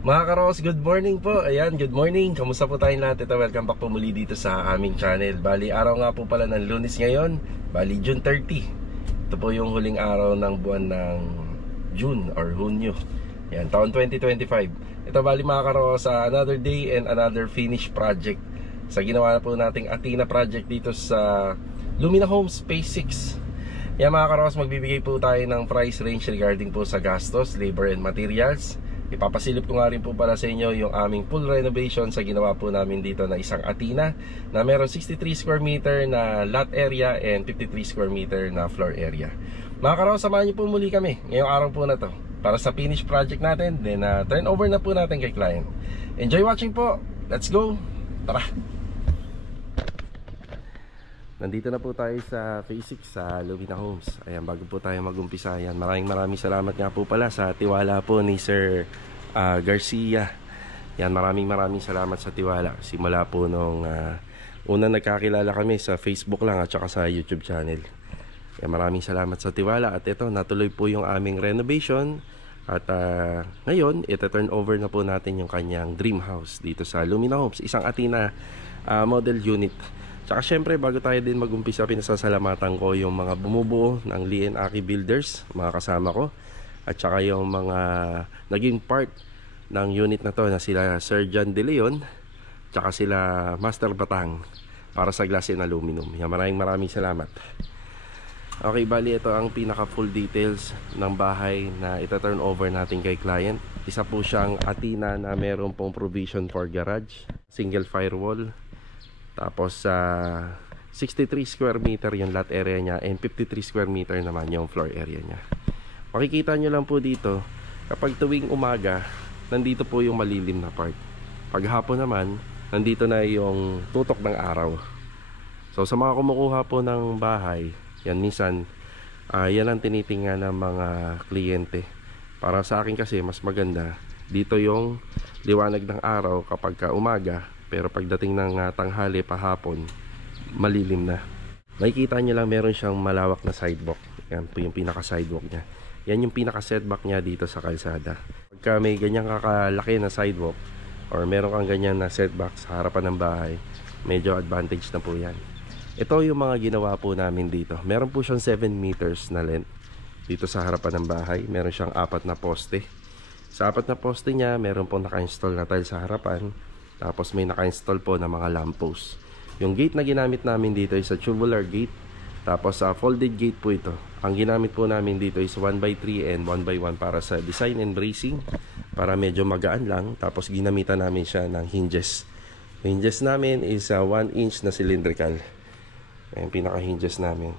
Mga karos, good morning po. Ayan, good morning. Kamusta po tayong lahat? Ito, welcome back po muli dito sa aming channel. Bali, araw nga po pala ng Lunes ngayon. Bali, June 30. Ito po yung huling araw ng buwan ng June or Hunyo. Ayan, taon 2025. Ito, bali mga karos, another day and another finished project sa ginawa na po nating Athena project dito sa Lumina Homes Phase 6. Ayan mga karos, magbibigay po tayo ng price range regarding po sa gastos, labor and materials. Ipapasilip ko nga rin po para sa inyo yung aming full renovation sa ginawa po namin dito na isang Athena na meron 63 square meter na lot area and 53 square meter na floor area. Mga karaw, samahan niyo po muli kami ngayong araw po na to para sa finish project natin. Then turn over na po natin kay client. Enjoy watching po. Let's go. Tara. Nandito na po tayo sa Phase 6 sa Lumina Homes. Ayan, bago po tayo mag-umpisa yan, maraming salamat nga po pala sa tiwala po ni Sir Garcia. Yan, maraming salamat sa tiwala. Simula po nung unang nagkakilala kami sa Facebook lang at saka sa YouTube channel. Yan, maraming salamat sa tiwala. At ito, natuloy po yung aming renovation. At ngayon, ito-turn over na po natin yung kanyang dream house dito sa Lumina Homes. Isang Athena model unit. Tsaka syempre, bago tayo din mag-umpisa, pinasasalamatan ko yung mga bumubuo ng Lee & Aki Builders, mga kasama ko. At saka yung mga naging part ng unit na to na sila Sir John De Leon, tsaka sila Master Batang para sa glass and aluminum. Yan, maraming salamat. Okay, bali ito ang pinaka full details ng bahay na ita-turn over natin kay client. Isa po siyang Athena na meron pong provision for garage, single firewall. Tapos 63 square meter yung lot area niya and 53 square meter naman yung floor area niya. Makikita nyo lang po dito, kapag tuwing umaga, nandito po yung malilim na part. Pag hapon naman, nandito na yung tutok ng araw. So sa mga kumukuha po ng bahay, yan minsan, yan ang tinitingnan ng mga kliyente. Para sa akin kasi, mas maganda, dito yung liwanag ng araw kapag umaga. Pero pagdating ng tanghali pahapon, malilim na. Makikita nyo lang meron siyang malawak na sidewalk. Yan po yung pinaka sidewalk niya. Yan yung pinaka setback niya dito sa kalsada. Pagka may ganyan kakalaki na sidewalk or meron kang ganyan na setback sa harapan ng bahay, medyo advantage na po yan. Ito yung mga ginawa po namin dito. Meron po siyang 7 meters na length dito sa harapan ng bahay. Meron siyang 4 na poste. Sa 4 na poste niya, meron pong naka-install na tile sa harapan. Tapos may naka-install po ng mga lamppost. Yung gate na ginamit namin dito is a tubular gate. Tapos folded gate po ito. Ang ginamit po namin dito is 1x3 and 1x1 para sa design and bracing. Para medyo magaan lang. Tapos ginamitan namin siya ng hinges. Yung hinges namin is 1 inch na cylindrical. Ayan, pinaka hinges namin.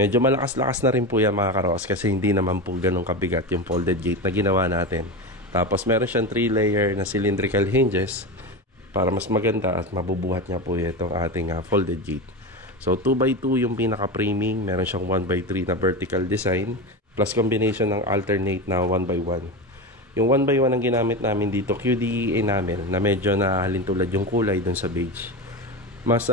Medyo malakas-lakas na rin po yan mga karos. Kasi hindi naman po ganun kabigat yung folded gate na ginawa natin. Tapos meron siyang 3 layer na cylindrical hinges para mas maganda at mabubuhat niya po itong ating folded gate. So 2x2 yung pinaka-framing, meron siyang 1x3 na vertical design plus combination ng alternate na 1x1. Yung 1x1 ang ginamit namin dito, QD enamel na medyo nahalintulad yung kulay dun sa beige. Mas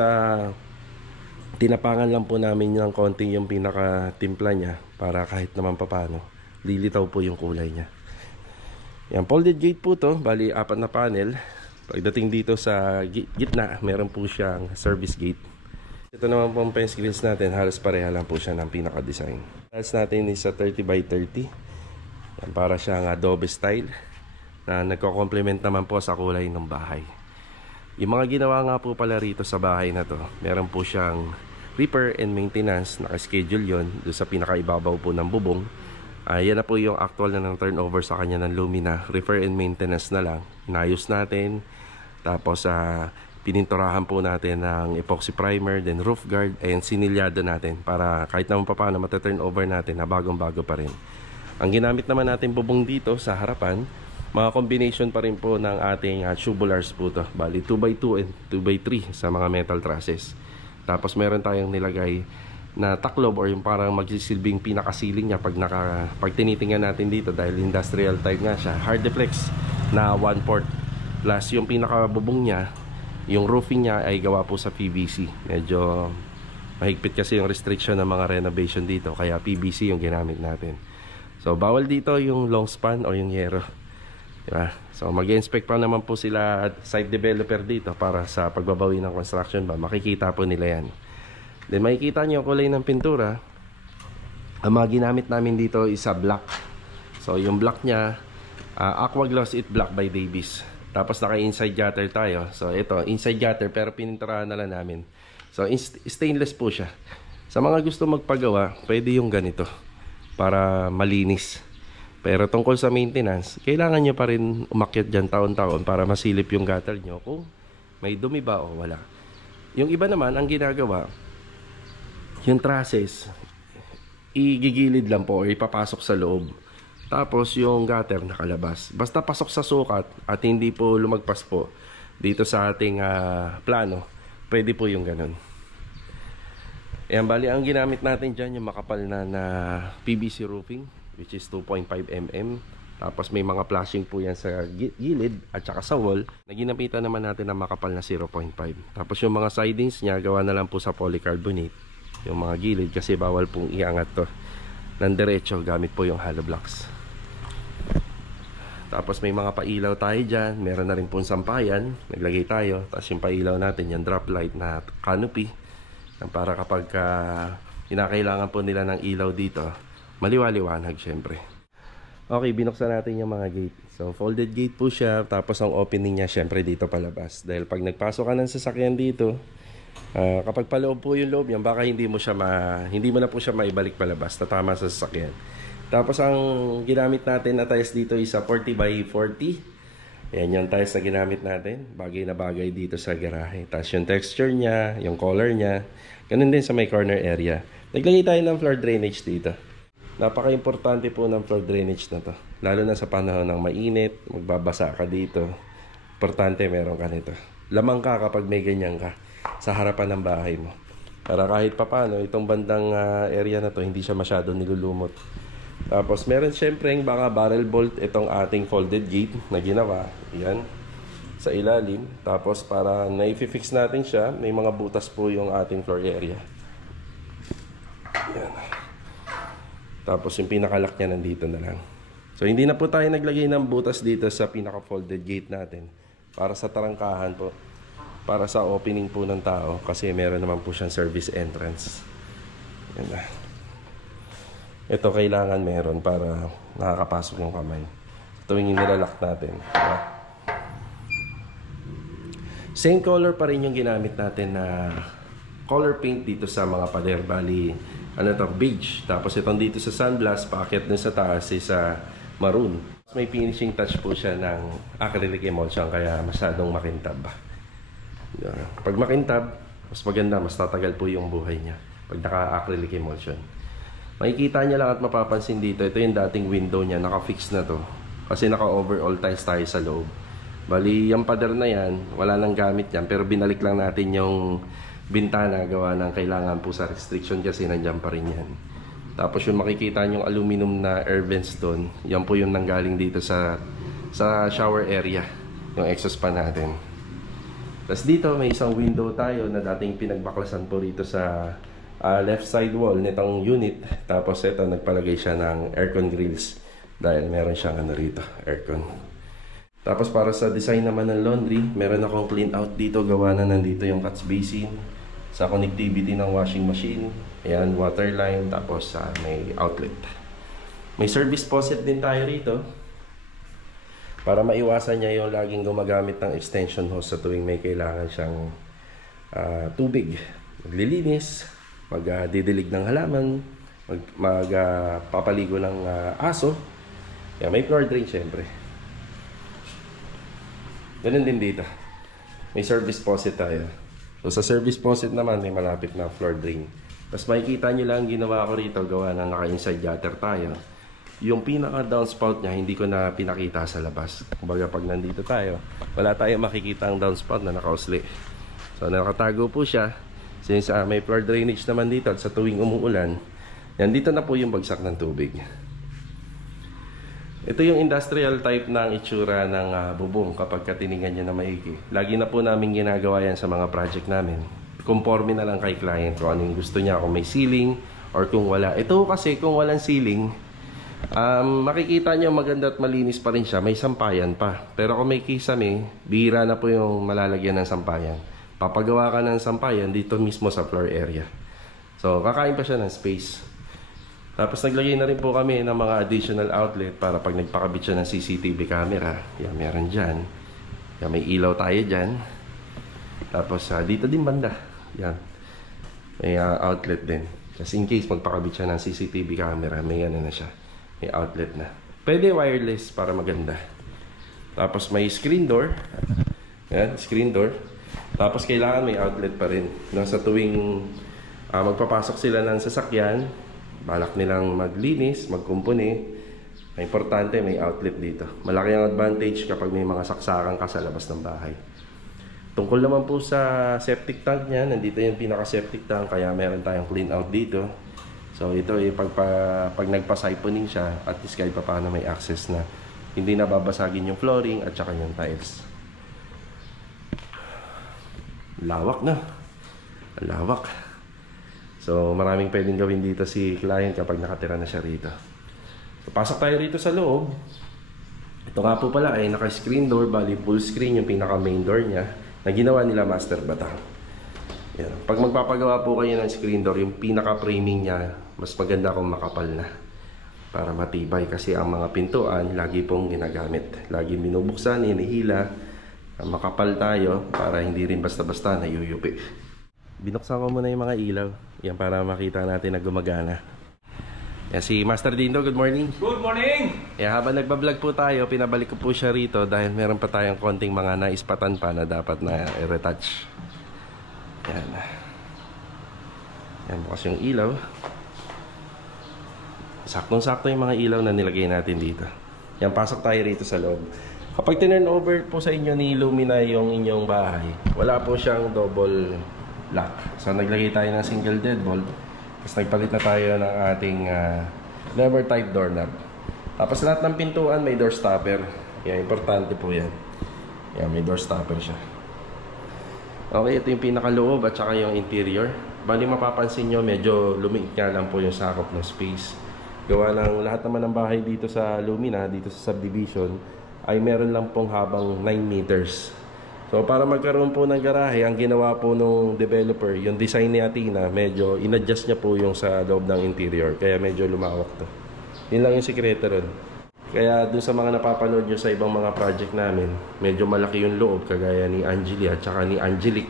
tinapangan lang po namin ng konting yung pinaka-timpla niya para kahit naman papano lilitaw po yung kulay niya. Yan, folded gate po to, bali 4 na panel. Pagdating dito sa gitna, meron po siyang service gate. Ito naman po ang fence grills natin, halos pareha lang po siya ng pinaka-design. Tiles natin is 30x30. Yan, para siyang adobe style na nagko-complement naman po sa kulay ng bahay. Yung mga ginawa nga po pala rito sa bahay na to, meron po siyang repair and maintenance, naka-schedule yon doon sa pinaka-ibabaw po ng bubong. Yan na po yung actual na ng turnover sa kanya ng Lumina. Repair and maintenance na lang. Inayos natin. Tapos pininturahan po natin ng epoxy primer, then roof guard, and sinilyado natin para kahit naman pa paano mata-turnover natin na bagong-bago pa rin. Ang ginamit naman natin bubong dito sa harapan, mga combination pa rin po ng ating tubulars po to. Bali 2x2 and 2x3 sa mga metal trusses. Tapos meron tayong nilagay na taklob or yung parang magsisilbing pinakasiling niya pag tinitingnan natin dito dahil industrial type nga siya. Hardeflex na 1/4 plus yung pinakabubong niya, yung roofing niya ay gawa po sa PVC. Medyo mahigpit kasi yung restriction ng mga renovation dito kaya PVC yung ginamit natin. So bawal dito yung long span o yung yero. Diba? So mag-inspect pa naman po sila at site developer dito para sa pagbabawi ng construction ba. Makikita po nila yan. Then makikita nyo yung kulay ng pintura. Ang mga ginamit namin dito is black. So yung black nya, Aqua Gloss It Black by Davies. Tapos naka-inside gutter tayo. So ito, inside gutter pero pininturahan na lang namin. So stainless po siya. Sa mga gusto magpagawa, pwede yung ganito para malinis. Pero tungkol sa maintenance, kailangan nyo pa rin umakyat dyan taon-taon para masilip yung gutter nyo kung may dumi ba o wala. Yung iba naman, ang ginagawa, yung trusses, igigilid lang po o ipapasok sa loob. Tapos yung gutter nakalabas. Basta pasok sa sukat at hindi po lumagpas po dito sa ating plano, pwede po yung ganun. Ayan, bali ang ginamit natin dyan yung makapal na PVC roofing, which is 2.5 mm. Tapos may mga flashing po yan sa gilid at saka sa wall. Naginamitan naman natin ng makapal na 0.5. Tapos yung mga sidings niya, gawa na lang po sa polycarbonate. Yung mga gilid kasi bawal pong iangat to ng diretso gamit po yung hollow blocks. Tapos may mga pailaw tayo dyan. Meron na rin pong sampayan. Naglagay tayo. Tapos yung pailaw natin, yung drop light na canopy. Para kapag kinakailangan po nila ng ilaw dito, maliwaliwanag syempre. Okay, binuksan natin yung mga gate. So folded gate po siya. Tapos ang opening niya syempre dito palabas. Dahil pag nagpasok ka ng sasakyan dito, kapag paloob po yung loob yan, baka hindi mo na po siya maibalik palabas. Tatama sa sasakyan. Tapos ang ginamit natin na tiles dito is 40 by 40. Ayan yung tiles na ginamit natin. Bagay na bagay dito sa garahe. Tapos yung texture niya, yung color niya. Ganun din sa may corner area. Naglagay tayo ng floor drainage dito. Napaka-importante po ng floor drainage na to. Lalo na sa panahon ng mainit, magbabasa ka dito. Importante meron ka nito. Lamang ka kapag may ganyan ka sa harapan ng bahay mo. Para kahit papano, itong bandang area na to, hindi siya masyado nilulumot. Tapos meron syempre yung baka barrel bolt itong ating folded gate na ginawa. Yan. Sa ilalim. Tapos para na-fix natin siya, may mga butas po yung ating floor area. Yan. Tapos yung pinakalock niya nandito na lang. So hindi na po tayo naglagay ng butas dito sa pinaka-folded gate natin. Para sa tarangkahan po. Para sa opening po ng tao. Kasi meron naman po siyang service entrance. Yan na. Ito kailangan meron para nakakapasok yung kamay. Tuwing nilalak natin. Same color pa rin yung ginamit natin na color paint dito sa mga pader. Bali, beige. Tapos itong dito sa sunblast, paakyat dun sa taas is maroon. May finishing touch po siya ng acrylic emulsion kaya masyadong makintab. Pag makintab, mas maganda, mas tatagal po yung buhay niya. Pag naka-acrylic emulsion. Makikita niya lang at mapapansin dito, ito yung dating window niya, naka-fix na to. Kasi naka-overall tiles tayo sa loob. Bali, yung pader na yan, wala nang gamit yan. Pero binalik lang natin yung bintana, gawa ng kailangan po sa restriction kasi nandyan pa rin yan. Tapos yung makikita yung aluminum na air vents doon, yan po yung nanggaling dito sa shower area, yung exhaust pan natin. Tapos dito may isang window tayo na dating pinagbaklasan po rito sa left side wall nitong unit. Tapos ito nagpalagay siya ng aircon grills dahil meron siyang rito, aircon. Tapos para sa design naman ng laundry, meron akong clean out dito, gawa na nandito yung catch basin sa connectivity ng washing machine. Ayan, water line, tapos may outlet. May service faucet din tayo rito para maiwasan niya yung laging gumagamit ng extension hose sa tuwing may kailangan siyang tubig. Maglilinis, magdidilig ng halaman, magpapaligo ng aso. Yan, may floor drain syempre. Ganun din dito. May service faucet tayo. So sa service faucet naman may malapit na floor drain. Tapos makikita nyo lang ginawa ko rito, gawa na naka-inside gutter tayo. Yung pinaka downspout niya hindi ko na pinakita sa labas. Kumbaga pag nandito tayo, wala tayong makikita ang downspout na nakausli. So nakatago po siya. Since may floor drainage naman dito at sa tuwing umuulan, yan dito na po yung bagsak ng tubig. Ito yung industrial type ng itsura ng bubong kapag katiningnan nyo na maigi. Lagi na po namin ginagawa yan sa mga project namin. Conforme na lang kay client kung anong gusto niya, kung may ceiling or kung wala. Ito kasi kung walang ceiling, Makikita nyo maganda at malinis pa rin siya. May sampayan pa. Pero kung may kisame, bihira na po yung malalagyan ng sampayan. Papagawa ka ng sampayan dito mismo sa floor area. So, kakain pa siya ng space. Tapos naglagay na rin po kami ng mga additional outlet para pag nagpakabit siya ng CCTV camera. Yan, meron dyan. Yan, may ilaw tayo dyan. Tapos dito din banda. Yan. May outlet din. Kasi in case magpakabit siya ng CCTV camera, may ano na siya. May outlet na. Pwede wireless para maganda. Tapos may screen door. Yan, screen door. Tapos kailangan may outlet pa rin. Sa tuwing magpapasok sila ng sasakyan, balak nilang maglinis, magkumpuni, importante may outlet dito. Malaki ang advantage kapag may mga saksakan ka sa labas ng bahay. Tungkol naman po sa septic tank niya, nandito yung pinaka-septic tank, kaya meron tayong clean out dito. So ito pag nagpa-siphoning siya, at least kahit pa paano may access na hindi na babasagin yung flooring at saka yung tiles. Lawak na. Lawak. So maraming pwedeng gawin dito si client kapag nakatira na siya rito. So, pasok tayo rito sa loob. Ito nga po pala ay naka-screen door, bali full screen yung pinaka-main door niya na ginawa nila master batang. Yan. Pag magpapagawa po kayo ng screen door, yung pinaka-framing niya, mas maganda kung makapal na para matibay kasi ang mga pintuan lagi pong ginagamit. Lagi binubuksan, hinihila. Makapal tayo para hindi rin basta-basta nayuyupi. Binuksan ko muna yung mga ilaw. Yan para makita natin na gumagana. Yan si Master Dindo, good morning. Good morning! Yan, habang nagbablog po tayo, pinabalik ko po siya rito dahil meron pa tayong konting mga naispatan pa na dapat na i-retouch. Yan. Yan, bukas yung ilaw. Saktong-sakto yung mga ilaw na nilagay natin dito. Yan, pasok tayo rito sa loob. Kapag tinurn over po sa inyo ni Lumina yung inyong bahay, wala po siyang double lock. So, naglagay tayo ng single deadbolt. Tapos, nagpalit na tayo ng ating lever type doorknob. Tapos, lahat ng pintuan may door stopper. Yan, importante po yan. Yan, may door stopper siya. Okay, ito yung pinakaloob at saka yung interior. Bali mapapansin nyo, medyo lumiit nga lang po yung sakop ng space. Gawa ng lahat naman ng bahay dito sa Lumina, dito sa subdivision, ay meron lang pong habang 9 meters. So para magkaroon po ng garahe, ang ginawa po nung developer, yung design ni Athena, medyo in-adjust niya po yung sa loob ng interior. Kaya medyo lumawak to. Yun lang yung sikreto ron. Kaya dun sa mga napapanood nyo sa ibang mga project namin, medyo malaki yung loob, kagaya ni Angeli at saka ni Angelique.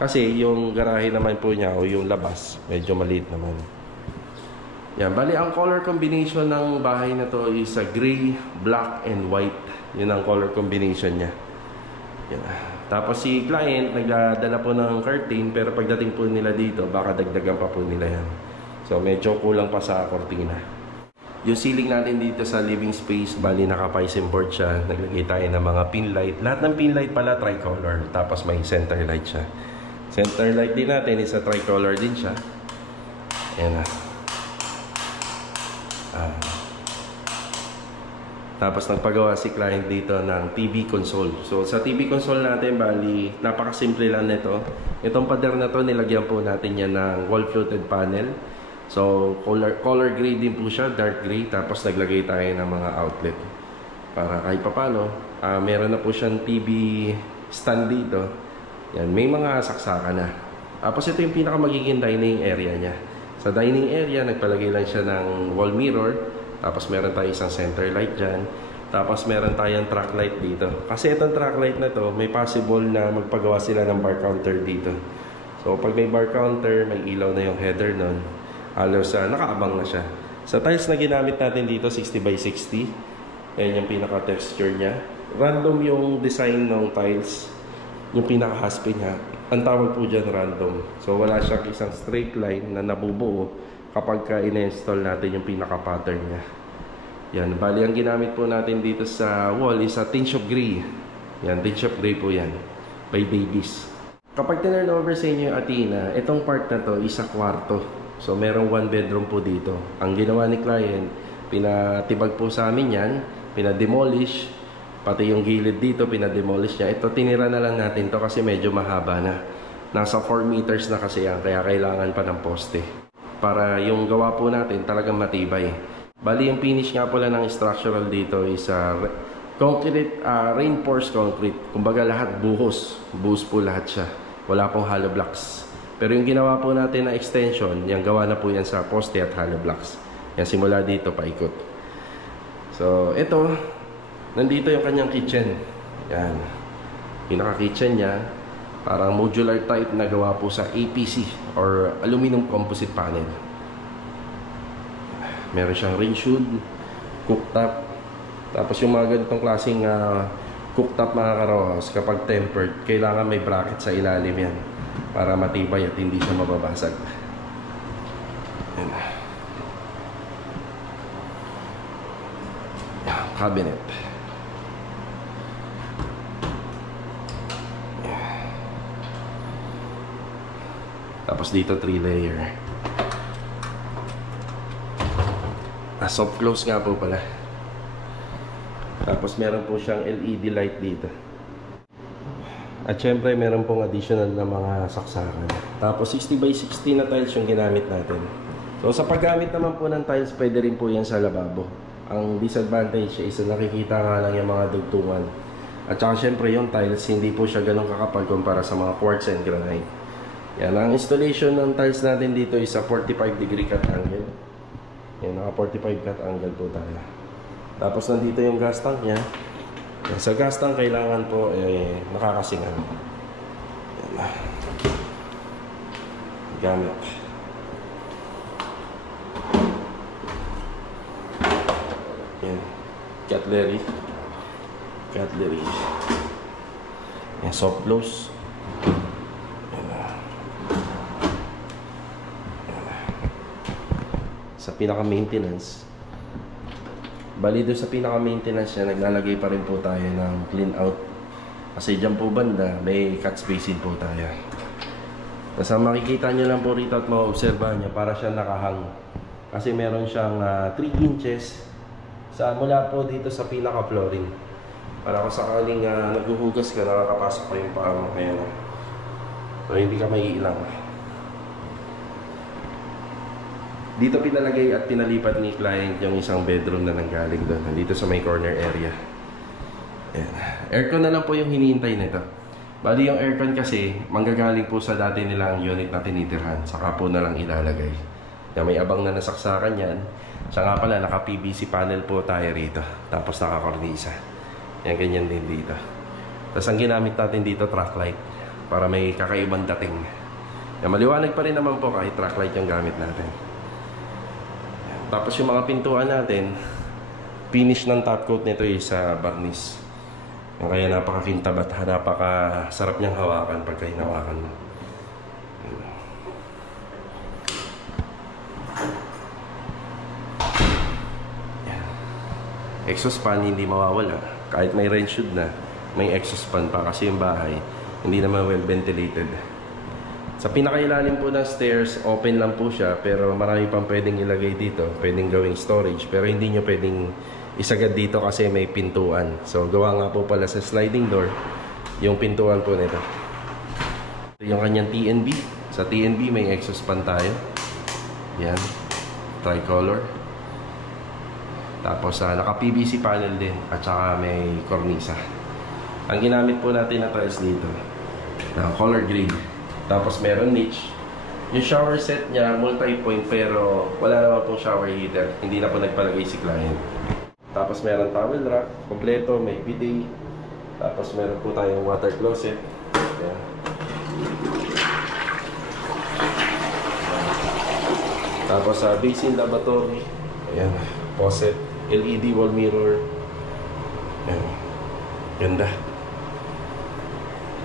Kasi yung garahe naman po niya o yung labas, medyo maliit naman. Yan, bali ang color combination ng bahay na to is a gray, black, and white. Yun ang color combination niya. Yan. Tapos si client nagdadala po ng curtain, pero pagdating po nila dito, baka dagdagan pa po nila yan. So medyo kulang pa sa kortina. Yung ceiling natin dito sa living space, bali naka-Piscine board siya. Naglagay tayo ng mga pin light. Lahat ng pin light pala tricolor. Tapos may center light siya. Center light din natin is a tricolor din siya. Ayan na. Tapos nagpagawa si client dito ng TV console. So sa TV console natin, bali napakasimple lang nito. Itong pader na to, nilagyan po natin yan ng wall fluted panel. So color gray din po siya, dark gray. Tapos naglagay tayo ng mga outlet para kahit papano meron na po siyang TV stand dito. Yan, may mga saksaka na. Tapos ito yung pinaka magiging dining area niya. Sa dining area, nagpalagay lang siya ng wall mirror. Tapos meron tayong isang center light dyan. Tapos meron tayong track light dito. Kasi itong track light na to, may possible na magpagawa sila ng bar counter dito. So pag may bar counter, may ilaw na yung header nun. Halos nakaabang na siya. Sa tiles na ginamit natin dito, 60 by 60. Ayan yung pinaka-texture niya. Random yung design ng tiles. Yung pinaka-haspi niya. Ang tawag po dyan random. So wala siyang isang straight line na nabubuo kapag ina-install natin yung pinaka-pattern niya. Yan. Bali, ang ginamit po natin dito sa wall is a tinge of gray. Yan, tinge of gray po yan. By Davies. Kapag tinurn over sa inyo yung Athena, itong part na to is a kwarto. So, merong 1 bedroom po dito. Ang ginawa ni client, pinatibag po sa amin yan, pinademolish, pati yung gilid dito, pinademolish niya. Ito, tinira na lang natin to kasi medyo mahaba na. Nasa 4 meters na kasi yan, kaya kailangan pa ng poste. Para yung gawa po natin talagang matibay. Bali yung finish nga pala ng structural dito is concrete, reinforced concrete. Kumbaga lahat buhos po lahat siya. Wala pong hollow blocks. Pero yung ginawa po natin na extension, yung gawa na po yan sa poste at hollow blocks. Yan simula dito paikot. So ito, nandito yung kanyang kitchen. Yan. Pinaka-kitchen niya, parang modular type na gawa po sa APC or aluminum composite panel. Meron siyang range hood, cooktop. Tapos yung mga ganitong klaseng cooktop mga karawas, kapag tempered, kailangan may bracket sa ilalim yan para matibay at hindi siya mababasag. Yan. Cabinet. Tapos dito 3 layer. Soft close nga po pala. Tapos meron po siyang LED light dito. At syempre meron pong additional na mga saksakan. Tapos 60 by 60 na tiles yung ginamit natin. So sa paggamit naman po ng tiles, pwede rin po yan sa lababo. Ang disadvantage is nakikita nga lang yung mga dugtungan. At saka syempre yung tiles, hindi po siya ganun kakapal kumpara sa mga quartz and granite. Yan, ang installation ng tiles natin dito is a 45 degree cut angle. Yan, naka 45 cut angle po tayo. Tapos nandito yung gas tank niya. Yan, sa gas tank kailangan po nakakasingan. Yan. Gamit. Yan. Cutlery. Yan, soft close. Sa pinaka-maintenance, bali doon sa pinaka-maintenance niya, naglalagay pa rin po tayo ng clean out. Kasi dyan po banda, may cut spacing po tayo. Tapos makikita nyo lang po rito at ma-obserbahan nyo, para siya nakahang. Kasi meron siyang 3 inches mula po dito sa pinaka-flooring. Para kung sakaling naghuhugas ka, nakakapasok pa yung paa mo. Ayan. So hindi ka maiilang. Dito pinalagay at pinalipat ni client yung isang bedroom na nanggaling doon. Dito sa may corner area. Ayan. Aircon na lang po yung hinihintay nito. Bali yung aircon kasi manggagaling po sa dati nilang unit na tinitirhan. Saka po na lang ilalagay. Yan, may abang na nasaksakan yan. Siya nga pala, naka PVC panel po tayo rito. Tapos naka kornisa. Yan, ganyan din dito. Tapos ang ginamit natin dito, track light. Para may kakaibang dating. Yan, maliwanag pa rin naman po kahit track light yung gamit natin. Tapos yung mga pintuan natin, finish ng top coat nito is varnish. Kaya napakakintab at napakasarap niyang hawakan pagka hinawakan mo. Exhaust fan hindi mawawala. Kahit may range hood na, may exhaust fan pa kasi yung bahay hindi naman well ventilated. Sa pinakailalim po ng stairs, open lang po siya, pero marami pang pwedeng ilagay dito. Pwedeng gawing storage, pero hindi nyo pwedeng isagad dito kasi may pintuan. So gawa nga po pala sa sliding door yung pintuan po nito. Yung kanyang TNB. Sa TNB may exhaust fan tayo. Yan, tricolor. Tapos naka PVC panel din at saka may cornisa. Ang ginamit po natin na tiles dito na color grade. Tapos meron niche. Yung shower set niya multi-point pero wala naman pong shower heater. Hindi na po nagpalagay si client. Tapos meron towel rack, kompleto, may bidet. Tapos meron po tayong water closet. Ayan. Tapos basin lavatory. Ayan, faucet, LED wall mirror. Ayan. Ganda.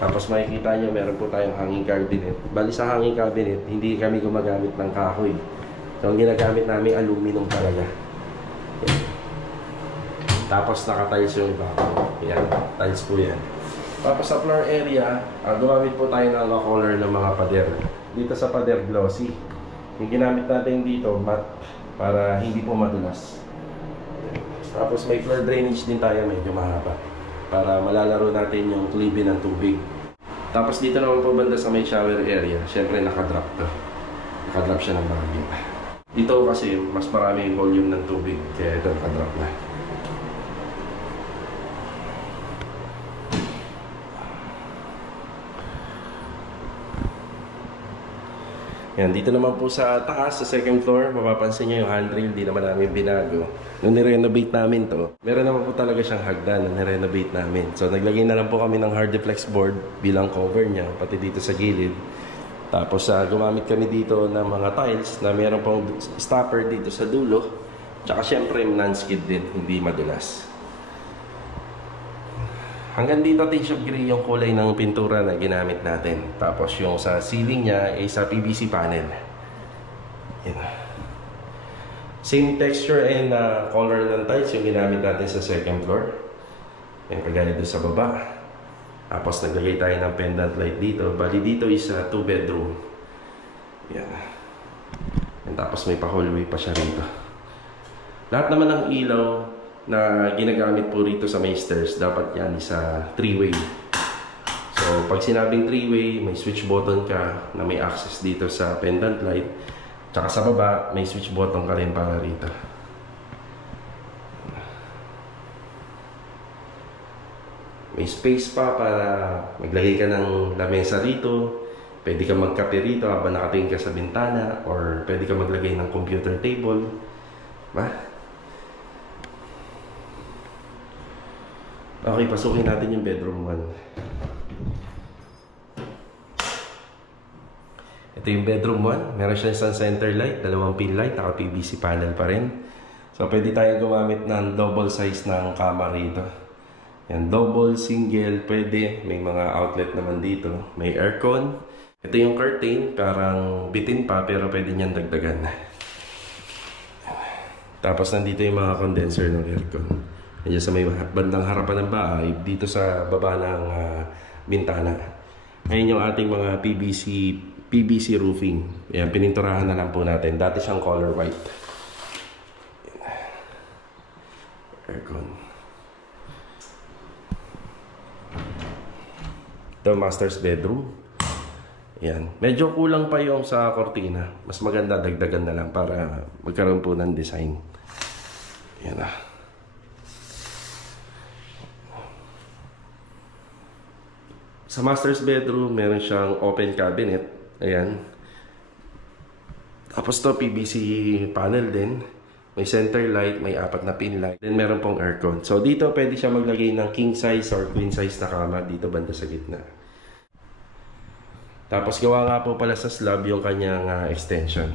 Tapos makikita nyo, meron po tayong hanging cabinet. Bali sa hanging cabinet, hindi kami gumagamit ng kahoy. So, ang ginagamit namin, aluminum talaga. Yan. Tapos naka-tiles yung iba. Yan, tiles po yan. Tapos sa floor area, gumamit po tayo ng color ng mga pader. Dito sa pader, glossy. Yung ginamit natin dito, matte, para hindi po madulas. Tapos may floor drainage din tayo, medyo mahaba. Para malalaro natin yung tulibi ng tubig. Tapos dito naman po banda sa may shower area, syempre nakadrop to. Nakadrop siya ng bagyo. Dito kasi mas marami yung volume ng tubig, kaya ito nakadrop na. Yan, dito naman po sa taas, sa second floor, mapapansin nyo yung handrail, di naman namin binago. Nung nirenovate namin to, meron naman po talaga siyang hagdan na nirenovate namin. So naglagay na lang po kami ng Hardeflex board bilang cover niya, pati dito sa gilid. Tapos gumamit kami dito ng mga tiles na meron pong stopper dito sa dulo. Tsaka syempre non-skid din, hindi madulas. Hanggang dito tinge of gray yung kulay ng pintura na ginamit natin. Tapos yung sa ceiling niya ay sa PVC panel. Yan. Same texture and color ng tiles yung ginamit natin sa second floor. Yan, kagaya doon sa baba. Tapos naglagay tayo ng pendant light dito. Bali dito is 2 bedroom. Yan. And tapos may pa-hallway pa siya rito. Lahat naman ng ilaw na ginagamit po rito sa may stairs, dapat yan isa 3-way. So pag sinabing 3-way, may switch button ka na may access dito sa pendant light. Tsaka sa baba, may switch button ka rin para rito. May space pa para maglagay ka ng lamesa rito. Pwede ka magkape rito habang nakatingin ka sa bintana, or pwede ka maglagay ng computer table. Ba? Okay, pasukin natin yung bedroom 1. Ito yung bedroom 1. Meron siya isang center light, 2 pin light, naka PVC panel pa rin. So pwede tayo gumamit ng double size ng kama rito. Yan, double, single, pwede. May mga outlet naman dito. May aircon. Ito yung curtain, parang bitin pa pero pwede niyan dagdagan. Tapos nandito yung mga condenser ng aircon. Diyan sa may bandang harapan ng bahay, dito sa baba ng bintana. Ngayon yung ating mga PVC roofing. Ayan, pininturahan na lang po natin. Dati siyang color white. Aircon. Ito, master's bedroom. Ayan. Medyo kulang pa yung sa kortina. Mas maganda, dagdagan na lang para magkaroon po ng design. Ayan na. Sa master's bedroom, meron siyang open cabinet. Ayan. Tapos to PVC panel din. May center light, may 4 na pin light. Then meron pong aircon. So dito pwede siya maglagay ng king size or queen size na kama dito banda sa gitna. Tapos gawa nga po pala sa slab yung kanyang extension.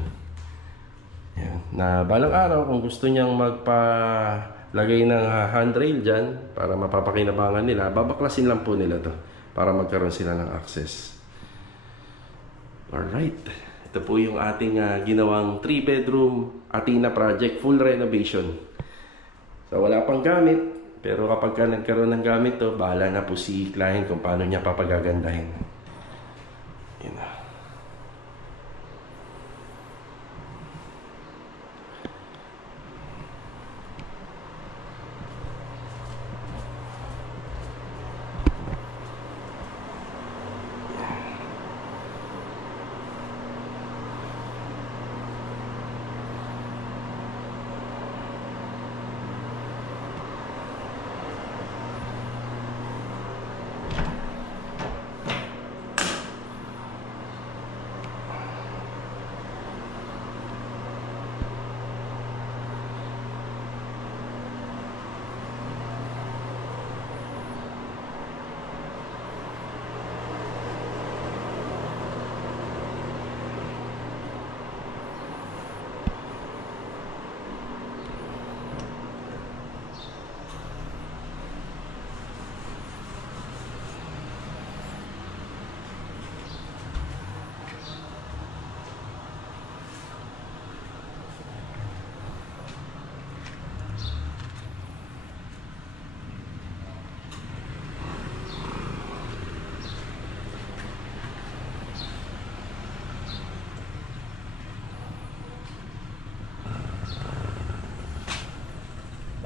Ayan. Na balang araw kung gusto niyang magpalagay ng handrail dyan para mapapakinabangan nila, babaklasin lang po nila to para magkaroon sila ng access. Alright. Ito po yung ating ginawang 3-bedroom Athena project, full renovation. So wala pang gamit, pero kapag nagkaroon ng gamit to, bahala na po si client kung paano niya papagagandahin. Yan na.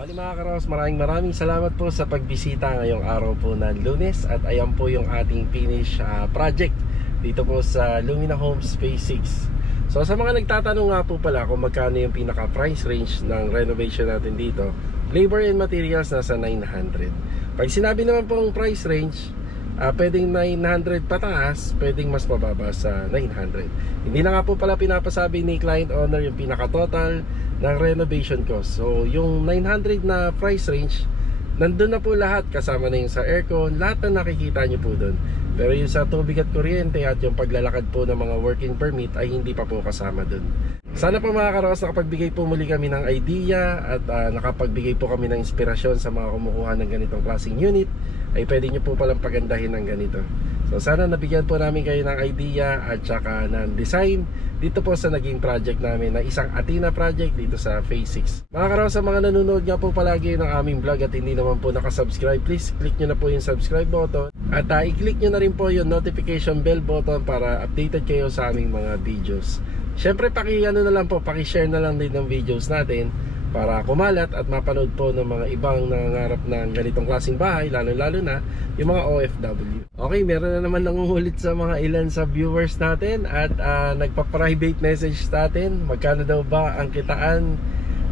Bali mga karos, maraming salamat po sa pagbisita ngayong araw po ng Lunes. At ayan po yung ating finish project dito po sa Lumina Homes Phase 6. So sa mga nagtatanong nga po pala kung magkano yung pinaka price range ng renovation natin dito, labor and materials nasa 900. Pag sinabi naman pong price range, pwedeng 900 pataas, pwedeng mas mababa sa 900. Hindi na nga po pala pinapasabi ni client owner yung pinaka total ng renovation cost. So yung 900 na price range, nandun na po lahat, kasama na yung sa aircon, lahat na nakikita nyo po dun. Pero yung sa tubig at kuryente at yung paglalakad po ng mga working permit ay hindi pa po kasama dun. Sana po mga karos, nakapagbigay po muli kami ng idea at nakapagbigay po kami ng inspirasyon sa mga kumukuha ng ganitong klaseng unit, ay pwede nyo po palang pagandahin ng ganito. So sana nabigyan po namin kayo ng idea at saka ng design dito po sa naging project namin na isang Athena project dito sa Phase 6. Mga karos, sa mga nanonood nga po palagi ng aming vlog at hindi naman po nakasubscribe, please click nyo na po yung subscribe button at i-click nyo na rin po yung notification bell button para updated kayo sa aming mga videos. Syempre paki-ano na lang po, paki-share na lang din ng videos natin para kumalat at mapanood po ng mga ibang nangangarap ng ganitong klaseng bahay, lalo-lalo na yung mga OFW. Okay, meron na naman nangungulit sa mga ilan sa viewers natin at nagpa-private message sa atin. Magkano daw ba ang kitaan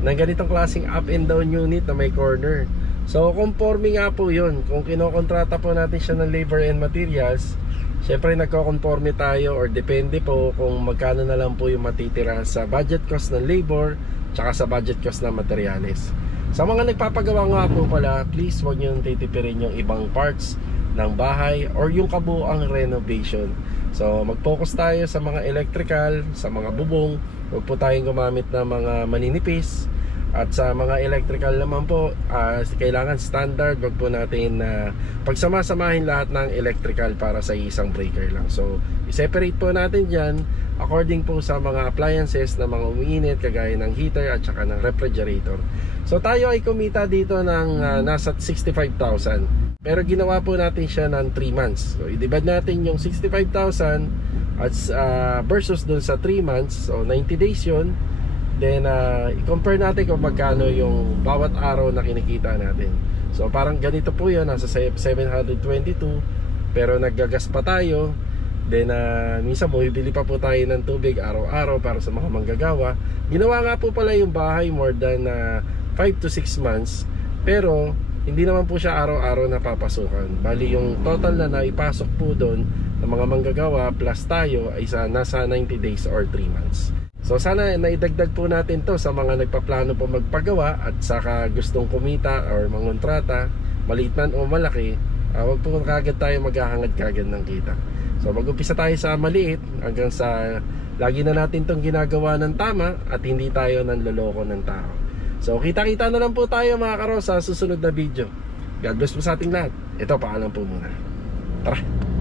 ng ganitong klaseng up and down unit na may corner? So, conforme nga po yun. Kung kinokontrata po natin siya ng labor and materials, syempre nagko-conforme tayo or depende po kung magkano na lang po yung matitira sa budget cost ng labor tsaka sa budget cost ng materials. Sa mga nagpapagawa nga po pala, please huwag nyo titipirin yung ibang parts ng bahay or yung kabuuang renovation. So mag-focus tayo sa mga electrical, sa mga bubong. Huwag po tayong gumamit ng mga maninipis. At sa mga electrical naman po, kailangan standard. Wag po natin pagsama-samahin lahat ng electrical para sa isang breaker lang. So i-separate po natin dyan according po sa mga appliances na mga umiinit, kagaya ng heater at saka ng refrigerator. So tayo ay kumita dito ng nasa 65,000. Pero ginawa po natin siya ng 3 months. So i-divide natin yung 65,000 at versus dun sa 3 months. So 90 days yun. Then i-compare natin kung magkano yung bawat araw na kinikita natin. So parang ganito po yun, nasa 722. Pero naggagas pa tayo. Then minsan bumibili pa po tayo ng tubig araw-araw para sa mga manggagawa. Ginawa nga po pala yung bahay more than 5 to 6 months. Pero hindi naman po siya araw-araw napapasukan. Bali yung total na naipasok po doon ng mga manggagawa plus tayo ay nasa 90 days or 3 months. So sana naidagdag po natin to sa mga nagpaplano po magpagawa at saka gustong kumita or mangontrata, maliit man o malaki. Wag po kagad tayo maghahangad kagad ng kita. So mag-umpisa tayo sa maliit hanggang sa lagi na natin tong ginagawa ng tama at hindi tayo nanloloko ng tao. So kita-kita na lang po tayo mga karos sa susunod na video. God bless po sa ating lahat. Ito, paalam po muna. Tara!